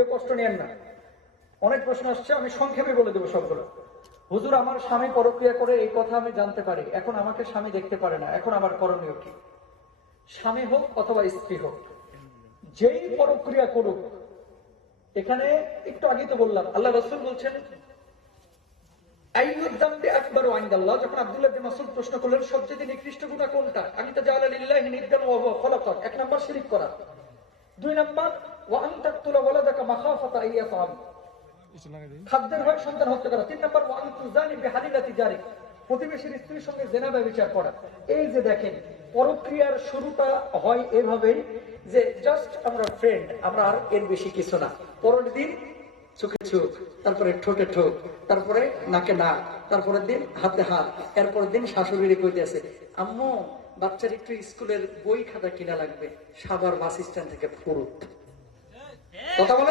কেউ কষ্ট নেন না। অনেক প্রশ্ন আসছে, আমি সংক্ষেপে বলে দেবো সবগুলো। হুজুর, আমার স্বামী পরক্রিয়া করে, এই কথা আমি জানতে পারি, এখন আমাকে স্বামী দেখতে পারে না, এখন আমার করণীয় কি? স্বামী হোক অথবা স্ত্রী হোক, যেই পরক্রিয়া করুক, এখানে একটু আগেই তো বললাম, আল্লাহ রাসূল বলছেন যখন আব্দুল্লাহ ইবনে মাসউদ প্রশ্ন করলেন সবচেয়ে নিকৃষ্ট গুনাহ কোনটা, আনতা জাআলা লিল্লাহি নিদ্দান ওয়া হুয়া খালাকাক, এক নাম্বার শিরক করা, দুই নাম্বার ওয়া আনতা তাকতুলা ওয়ালাদাকা মাখাফাতা আইয়াতাম, খাদ্যের ভয়ে সন্তান হত্যা করা, তিন নাম্বার ওয়া আনতু জানি বিহালিলাতি জারিক, প্রতিবেশীর স্ত্রীর সঙ্গে জিনা ব্যভিচার করা। এই যে দেখেন, পরক্রিয়ার শুরুটা হয় এভাবেই যে জাস্ট আমরা ফ্রেন্ড, আমরা আর এর বেশি কিছু না। পরের দিন চোখে চোখ, তারপরে ঠোঁটে ঠোঁট, তারপরে নাকে নাক, তারপরের দিন হাতে হাত, এরপরের দিন শাশুড়ির কইতেছে আম্মু বাচ্চার একটু স্কুলের বই খাতা কিনা লাগবে, সাভার বাস স্ট্যান্ড থেকে ফুরুত। কথা বলে